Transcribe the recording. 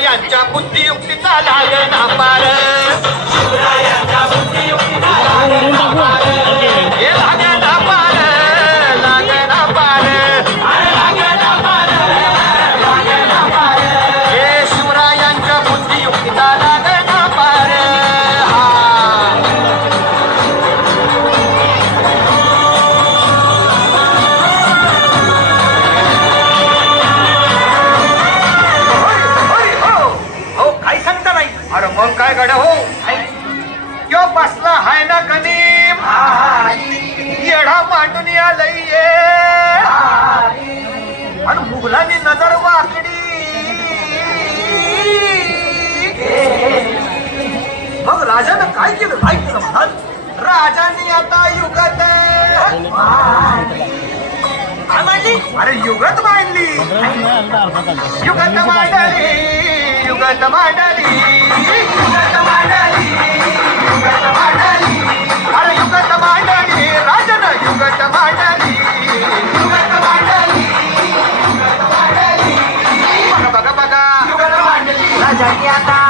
शिवरायांच्या बुद्धियुक्तीचा लागना पार, शिवरायांच्या बुद्धियुक्तीचा लागना पार, हे लागना पार, लागना पार, लागना पार, लागना पार, हे शिवरायांच्या बुद्धियुक्तीचा लागना पार. अरे मग काय गड्या हो, यो बसला हाय ना कनीम, येढा मांडून आलंय ये, आणि मुघलांनी नजर वाकडी, मग राजानं काय केलं, काय केलं म्हणतात राजाने आता युगत अरे युगत मांडली, युगत मांडली, युगत मांडली, युगत मांडली, युगत मांडली, अरे युगत मांडली, राजानं युगत मांडली, युगत मांडली, युगत मांडली, बघा बघा बघा युगत मांडली, राजाने आता